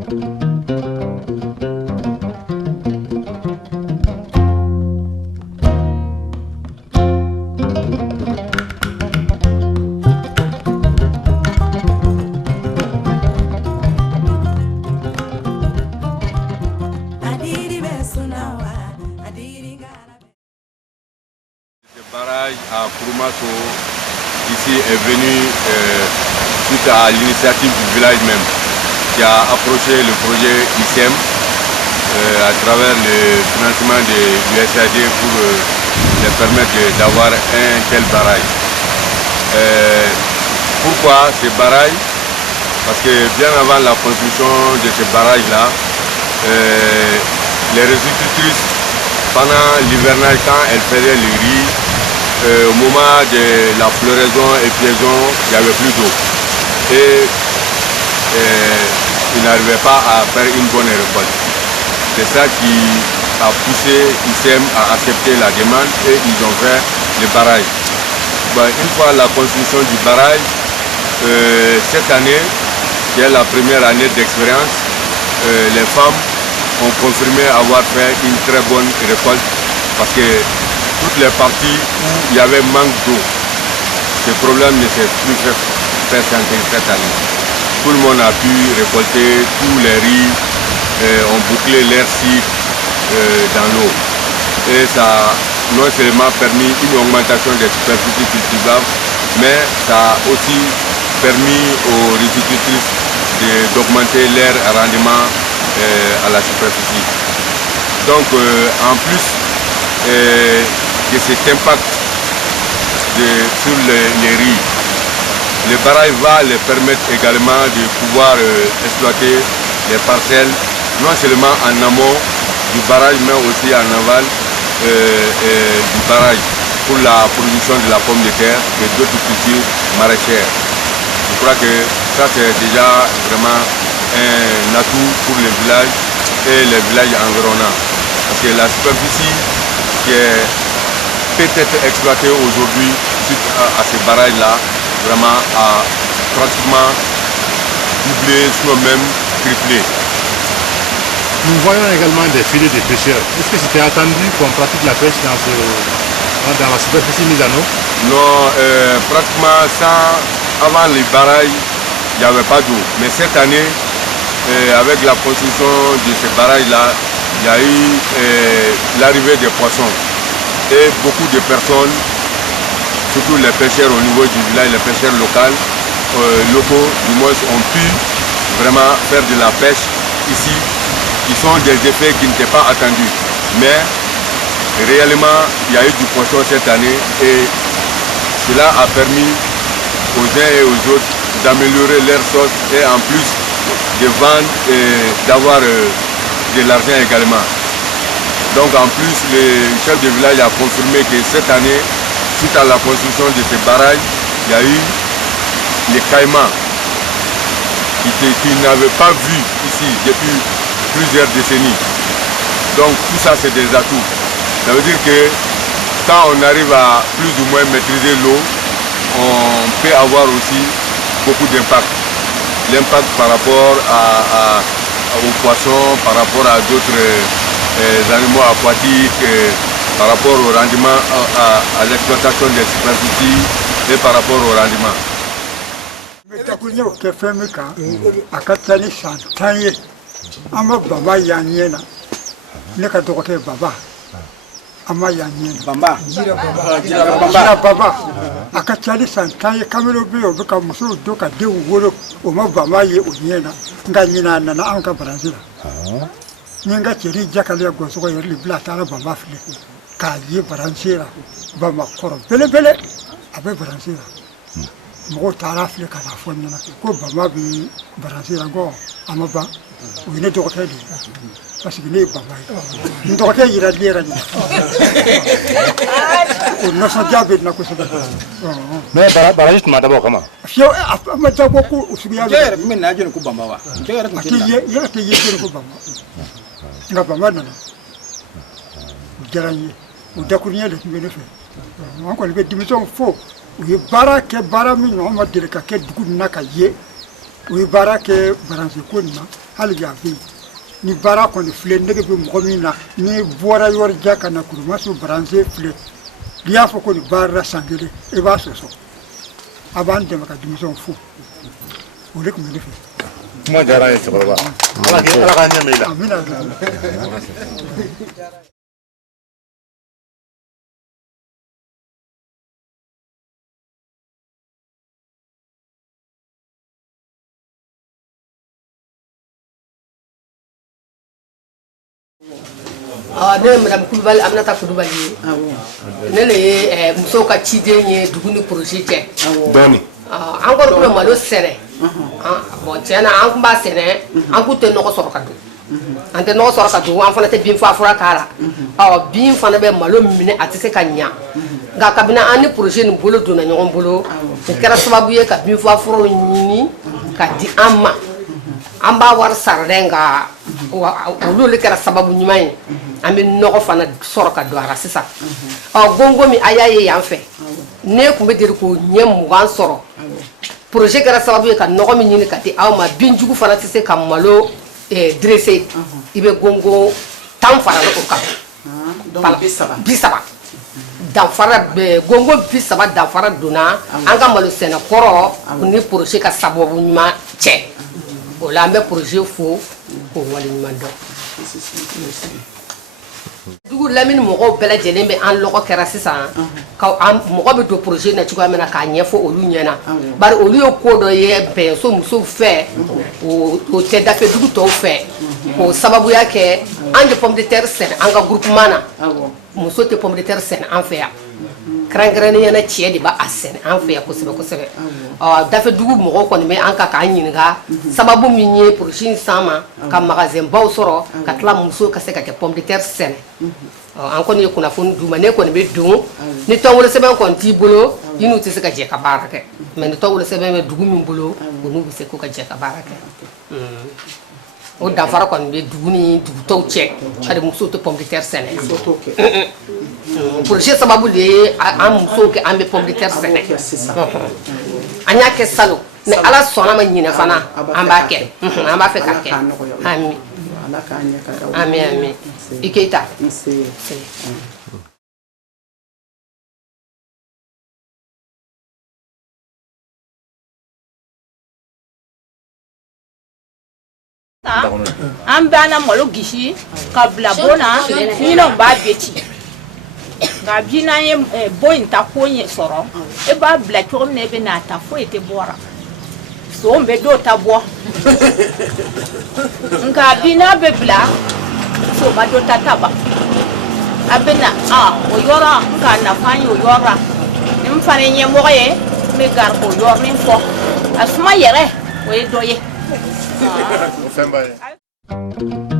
À Kouroumasso, ici est venu suite à l'initiative du village même qui a approché le projet ICEM à travers le financement de l'USAID pour leur permettre d'avoir un tel barrage. Pourquoi ces barrages? Parce que bien avant la construction de ces barrages-là, les résultatrices, pendant l'hivernage, quand elles faisaient le riz, au moment de la floraison et piaison, il n'y avait plus d'eau. Et ils n'arrivaient pas à faire une bonne récolte. C'est ça qui a poussé ICEM à accepter la demande et ils ont fait le barrage. Une fois la construction du barrage, cette année, qui est la première année d'expérience, les femmes ont confirmé avoir fait une très bonne récolte parce que toutes les parties où il y avait manque d'eau, ce problème ne s'est plus fait sentir cette année. Tout le monde a pu récolter tous les riz, ont bouclé leur cycle dans l'eau. Et ça a non seulement permis une augmentation des superficies cultivables, mais ça a aussi permis aux rizicultrices d'augmenter leur rendement à la superficie. Donc en plus de cet impact sur les riz, le barrage va les permettre également de pouvoir exploiter les parcelles, non seulement en amont du barrage, mais aussi en aval du barrage pour la production de la pomme de terre et d'autres cultures maraîchères. Je crois que ça c'est déjà vraiment un atout pour les villages et les villages environnants. Parce que la superficie qui est peut-être exploitée aujourd'hui suite à ces barrages-là, vraiment a pratiquement doublé, sinon même triplé. Nous voyons également des filets de pêcheurs. Est-ce que c'était attendu qu'on pratique la pêche dans la superficie mise en eau? Non, pratiquement ça, avant les barrages, il n'y avait pas d'eau. Mais cette année, avec la construction de ces barrages-là, il y a eu l'arrivée des poissons. Et beaucoup de personnes, surtout les pêcheurs au niveau du village, les pêcheurs locaux, du moins, ont pu vraiment faire de la pêche ici, qui sont des effets qui n'étaient pas attendus. Mais réellement, il y a eu du poisson cette année et cela a permis aux uns et aux autres d'améliorer leur sauce et en plus de vendre et d'avoir de l'argent également. Donc en plus, le chef de village a confirmé que cette année, suite à la construction de ces barrages, il y a eu les caïmans qui n'avaient pas vu ici depuis plusieurs décennies. Donc tout ça c'est des atouts. Ça veut dire que quand on arrive à plus ou moins maîtriser l'eau, on peut avoir aussi beaucoup d'impact. L'impact par rapport aux poissons, par rapport à d'autres animaux aquatiques, par rapport au rendement, à l'exploitation des superficies et par rapport au rendement. Ama yanyen bamba jira baba akachali santaye kamero biyo bika muso doka de woro o ma bamba ye onyena nganyina na anka brazil ninga chiri jakale goso ko yerli blatara bamba fle ka ye baransira bamba koro bele bele abe baransira mo tara fle ka na fonna ko bamba bi baransira go amaba o ine doka tadi parce que les baba ndokote yira lera ni on so jabe na ko so mais barajit ma dabo kama fio ma dabo ko usubiya jere min na jere ko bamba wa jere ko ye te ye jere ko bamba nga bamba na jaranye o dakurnya de me fe on ko le dimison fo o ye bara ke bara mi no ma dire ka ke dugu na ka ye o ye baara kɛ baransi ko nin na hali bi a bɛ yen ni baara kɔni filɛ nege bɛ mɔgɔ min na ni bɔra yɔrɔ jan ka na kurumasu baransi filɛ n'i y'a fɔ ko nin baara la san kelen i b'a sɔsɔ a b'an dɛmɛ ka denmisɛnw fo o de tun bɛ ne fɛ. Kuma diyara n ye cɛkɔrɔba ala k'a ɲɛ mɛn i la. amina. Ne madame Kulubali Aminata Kulubali ne le ye muso ka ciden ye dugu ni projet cɛ dɔɔni an kɔni tun bɛ malo sɛnɛ bon tiɲɛ na an tun b'a sɛnɛ an kun tɛ nɔgɔ sɔrɔ ka don an tɛ nɔgɔ sɔrɔ ka don an fana tɛ bin fura k'a la bin fana bɛ malo minɛ a tɛ se ka ɲa nka kabini an ni projet nin bolo donna ɲɔgɔn bolo o kɛra sababu ye ka bin furaw ɲini ka di an ma an b'a wari sara dɛ nka olu le kɛra sababu ɲuman ye an bɛ nɔgɔ fana sɔrɔ ka don a la sisan gongo min a y'a ye yan fɛ ne tun bɛ deli k'o ɲɛ 20 sɔrɔ projet kɛra sababu ye ka nɔgɔ min ɲini ka di aw ma binjugu fana tɛ se ka malo dresser i bɛ gongo 10 fara o kan donc 30 danfara gongo 30 danfara donna an ka malo sɛnɛ kɔrɔ ni projet ka sababu ɲuman cɛ o la an bɛ projet fo k'o waleɲuman dɔn. dugu lamini mɔgɔw bɛɛ lajɛlen bɛ an lɔgɔ kɛra sisan ka mɔgɔ bɛ don projet na cogoya min na k'a ɲɛfɔ olu ɲɛna bari olu ye ko dɔ ye bɛnso musow fɛ o tɛ dafe dugu tɔw fɛ k'o sababuya kɛ an de pomme de terre sɛnɛ an ka groupement na muso tɛ pomme de terre sɛnɛ an fɛ yan kɛrɛnkɛrɛnnenya na cɛ de b'a sɛnɛ an fɛ yan kosɛbɛ kosɛbɛ dafe dugu mɔgɔw kɔni bɛ an kan k'an ɲininka sababu min ye projet in s'an ma ka magasin baw sɔrɔ ka tila muso ka se ka kɛ pomme de terre sɛnɛ an kɔni ye kunnafoni d'u ma ne kɔni bɛ don ni tɔnwolo sɛbɛn kɔni t'i bolo i n'u tɛ se ka jɛ ka baara kɛ mais ni tɔnwolo sɛbɛn bɛ dugu min bolo o n'u bɛ se k'u ka jɛ ka baara kɛ o danfara kɔni bɛ dugu ni dugutɔw cɛ hali musow tɛ pomme de terre sɛnɛ projet sababu de ye an musow kɛ an bɛ pomme de terre sɛnɛ an y'a kɛ salon mais ala sɔnna ma ɲinɛ fana an b'a kɛ an b'a fɛ k'a kɛ ami ami ami i Keita an bɛ an na malo gisi ka bila bon na ɲinɛw b'a bɛɛ ci nka bi n'an ye bon in ta ko ɲɛ sɔrɔ e b'a bila cogo min na e bɛ n'a ta foyi tɛ bɔ a son bɛ dɔw ta bɔ nka bi n'a bɛ bila so ma dɔ ta ban a bɛ na o yɔrɔ nka nafa ye o yɔrɔ la ni n fana ye ɲɛmɔgɔ ye n bɛ gari k'o yɔrɔnin fɔ a suma yɛrɛ o ye dɔ ye. Fɛn ba ye.